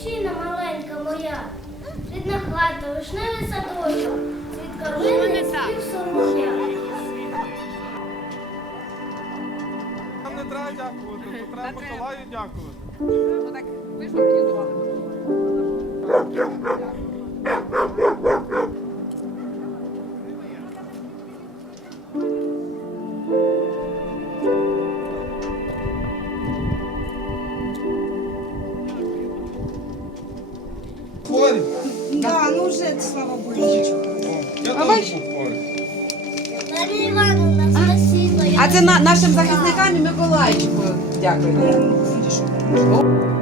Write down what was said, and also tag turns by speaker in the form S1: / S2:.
S1: батьківщина маленька моя, рідна хата, вишневий садочок, від калини спів солов'я.
S2: Нам не треба дякувати, то треба Миколаю дякувати. Отак вийшло, кізували. Хворі.
S3: Да, ну вже слава Богу.
S2: Я теж був хворий.
S1: Марія Івановна, спасибо. А це на,
S4: нашим захисникам і Миколаївчику дякую.
S3: Ем,